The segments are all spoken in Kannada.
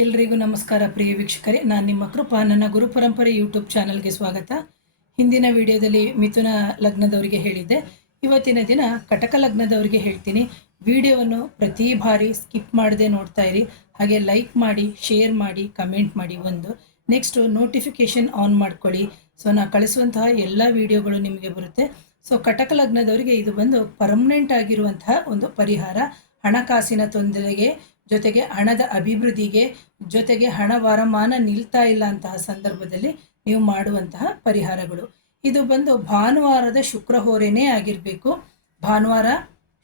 ಎಲ್ರಿಗೂ ನಮಸ್ಕಾರ ಪ್ರಿಯ ವೀಕ್ಷಕರೇ. ನಾನು ನಿಮ್ಮ ಕೃಪಾ. ನನ್ನ ಗುರು ಪರಂಪರೆ ಯೂಟ್ಯೂಬ್ ಚಾನಲ್ಗೆ ಸ್ವಾಗತ. ಹಿಂದಿನ ವಿಡಿಯೋದಲ್ಲಿ ಮಿಥುನ ಲಗ್ನದವರಿಗೆ ಹೇಳಿದ್ದೆ. ಇವತ್ತಿನ ದಿನ ಕಟಕ ಲಗ್ನದವರಿಗೆ ಹೇಳ್ತೀನಿ. ವಿಡಿಯೋವನ್ನು ಪ್ರತಿ ಬಾರಿ ಸ್ಕಿಪ್ ಮಾಡದೆ ನೋಡ್ತಾ ಇರಿ. ಹಾಗೆ ಲೈಕ್ ಮಾಡಿ, ಶೇರ್ ಮಾಡಿ, ಕಮೆಂಟ್ ಮಾಡಿ ಒಂದು. ನೆಕ್ಸ್ಟು ನೋಟಿಫಿಕೇಶನ್ ಆನ್ ಮಾಡ್ಕೊಳ್ಳಿ. ಸೊ, ನಾ ಕಳಿಸುವಂತಹ ಎಲ್ಲ ವಿಡಿಯೋಗಳು ನಿಮಗೆ ಬರುತ್ತೆ. ಸೊ, ಕಟಕ ಲಗ್ನದವರಿಗೆ ಇದು ಬಂದು ಪರ್ಮನೆಂಟ್ ಆಗಿರುವಂತಹ ಒಂದು ಪರಿಹಾರ. ಹಣಕಾಸಿನ ತೊಂದರೆಗೆ ಜೊತೆಗೆ ಹಣದ ಅಭಿವೃದ್ಧಿಗೆ ಜೊತೆಗೆ ಹಣ ವರಮಾನ ನಿಲ್ತಾ ಇಲ್ಲ ಅಂತಹ ಸಂದರ್ಭದಲ್ಲಿ ನೀವು ಮಾಡುವಂತಹ ಪರಿಹಾರಗಳು. ಇದು ಬಂದು ಭಾನುವಾರದ ಶುಕ್ರ ಹೋರೆನೇ ಆಗಿರಬೇಕು. ಭಾನುವಾರ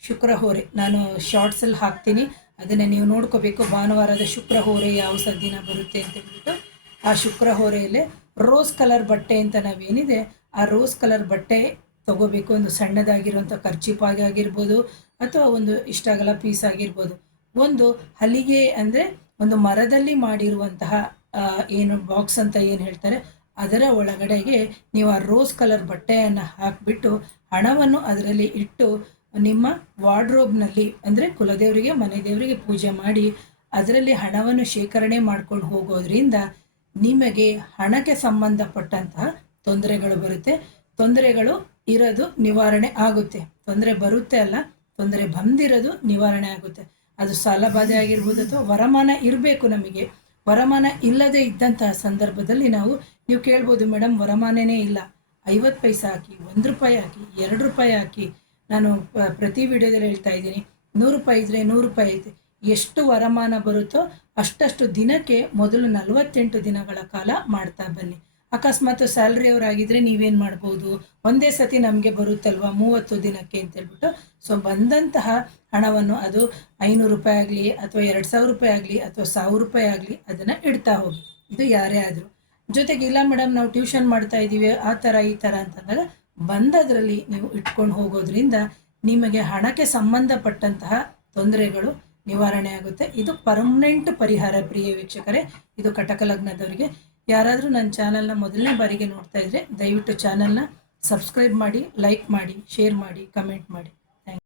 ಶುಕ್ರಹೋರೆ ನಾನು ಶಾರ್ಟ್ಸಲ್ಲಿ ಹಾಕ್ತೀನಿ. ಅದನ್ನು ನೀವು ನೋಡ್ಕೋಬೇಕು. ಭಾನುವಾರದ ಶುಕ್ರ ಹೋರೆ ಯಾವ ದಿನ ಬರುತ್ತೆ ಅಂತ ಹೇಳ್ಬಿಟ್ಟು ಆ ಶುಕ್ರ ಹೋರೆಯಲ್ಲಿ ರೋಸ್ ಕಲರ್ ಬಟ್ಟೆ ಅಂತ ನಾವೇನಿದೆ, ಆ ರೋಸ್ ಕಲರ್ ಬಟ್ಟೆ ತಗೋಬೇಕು. ಒಂದು ಸಣ್ಣದಾಗಿರುವಂಥ ಖರ್ಚಿಪಾಗಿ ಆಗಿರ್ಬೋದು ಅಥವಾ ಒಂದು ಇಷ್ಟಾಗಲ್ಲ ಪೀಸ್ ಆಗಿರ್ಬೋದು. ಒಂದು ಹಲಿಗೆ ಅಂದರೆ ಒಂದು ಮರದಲ್ಲಿ ಮಾಡಿರುವಂತಹ ಏನು ಬಾಕ್ಸ್ ಅಂತ ಏನು ಹೇಳ್ತಾರೆ, ಅದರ ಒಳಗಡೆಗೆ ನೀವು ಆ ರೋಸ್ ಕಲರ್ ಬಟ್ಟೆಯನ್ನು ಹಾಕಿಬಿಟ್ಟು ಹಣವನ್ನು ಅದರಲ್ಲಿ ಇಟ್ಟು ನಿಮ್ಮ ವಾರ್ಡ್ರೋಬ್ನಲ್ಲಿ ಅಂದರೆ ಕುಲದೇವರಿಗೆ, ಮನೆ ದೇವರಿಗೆ ಪೂಜೆ ಮಾಡಿ ಅದರಲ್ಲಿ ಹಣವನ್ನು ಶೇಖರಣೆ ಮಾಡ್ಕೊಂಡು ಹೋಗೋದ್ರಿಂದ ನಿಮಗೆ ಹಣಕ್ಕೆ ಸಂಬಂಧಪಟ್ಟಂತಹ ತೊಂದರೆಗಳು ಬರುತ್ತೆ. ತೊಂದರೆಗಳು ಇರೋದು ನಿವಾರಣೆ ಆಗುತ್ತೆ. ತೊಂದರೆ ಬರುತ್ತೆ ಅಲ್ಲ, ತೊಂದರೆ ಬಂದಿರೋದು ನಿವಾರಣೆ ಆಗುತ್ತೆ. ಅದು ಸಾಲಬಾಧೆ ಆಗಿರ್ಬೋದು ಅಥವಾ ವರಮಾನ ಇರಬೇಕು ನಮಗೆ. ವರಮಾನ ಇಲ್ಲದೆ ಇದ್ದಂತಹ ಸಂದರ್ಭದಲ್ಲಿ ನಾವು, ನೀವು ಕೇಳ್ಬೋದು ಮೇಡಮ್ ವರಮಾನನೇ ಇಲ್ಲ. ಐವತ್ತು ಪೈಸೆ ಹಾಕಿ, ಒಂದು ರೂಪಾಯಿ ಹಾಕಿ, ಎರಡು ರೂಪಾಯಿ ಹಾಕಿ ನಾನು ಪ್ರತಿ ವಿಡಿಯೋದಲ್ಲಿ ಹೇಳ್ತಾ ಇದ್ದೀನಿ. ನೂರು ರೂಪಾಯಿ ಇದ್ದರೆ ನೂರು ರೂಪಾಯಿ ಐತೆ. ಎಷ್ಟು ವರಮಾನ ಬರುತ್ತೋ ಅಷ್ಟಷ್ಟು ದಿನಕ್ಕೆ ಮೊದಲು ನಲವತ್ತೆಂಟು ದಿನಗಳ ಕಾಲ ಮಾಡ್ತಾ ಬನ್ನಿ. ಅಕಸ್ಮಾತ್ ಸ್ಯಾಲ್ರಿ ಅವರಾಗಿದ್ರೆ ನೀವೇನು ಮಾಡ್ಬೋದು? ಒಂದೇ ಸತಿ ನಮಗೆ ಬರುತ್ತಲ್ವಾ ಮೂವತ್ತು ದಿನಕ್ಕೆ ಅಂತ ಹೇಳ್ಬಿಟ್ಟು. ಸೊ ಬಂದಂತಹ ಹಣವನ್ನು ಅದು ಐನೂರು ರೂಪಾಯಿ ಆಗಲಿ ಅಥವಾ ಎರಡು ಸಾವಿರ ರೂಪಾಯಿ ಆಗಲಿ ಅಥವಾ ಸಾವಿರ ರೂಪಾಯಿ ಆಗಲಿ ಅದನ್ನು ಇಡ್ತಾ ಹೋಗಿ. ಇದು ಯಾರೇ ಆದರೂ. ಜೊತೆಗೆ ಇಲ್ಲ ಮೇಡಮ್, ನಾವು ಟ್ಯೂಷನ್ ಮಾಡ್ತಾ ಇದ್ದೀವಿ, ಆ ಥರ ಈ ಥರ ಅಂತಂದಾಗ ಬಂದದ್ರಲ್ಲಿ ನೀವು ಇಟ್ಕೊಂಡು ಹೋಗೋದ್ರಿಂದ ನಿಮಗೆ ಹಣಕ್ಕೆ ಸಂಬಂಧಪಟ್ಟಂತಹ ತೊಂದರೆಗಳು ನಿವಾರಣೆ ಆಗುತ್ತೆ. ಇದು ಪರ್ಮನೆಂಟ್ ಪರಿಹಾರ, ಪ್ರಿಯ ವೀಕ್ಷಕರೇ. ಇದು ಕಟಕ ಲಗ್ನದವರಿಗೆ ಯಾರಾದರೂ ನನ್ನ ಚಾನಲ್ನ ಮೊದಲನೇ ಬಾರಿಗೆ ನೋಡ್ತಾ ಇದ್ದರೆ ದಯವಿಟ್ಟು ಚಾನಲ್ನ ಸಬ್ಸ್ಕ್ರೈಬ್ ಮಾಡಿ, ಲೈಕ್ ಮಾಡಿ, ಶೇರ್ ಮಾಡಿ, ಕಮೆಂಟ್ ಮಾಡಿ.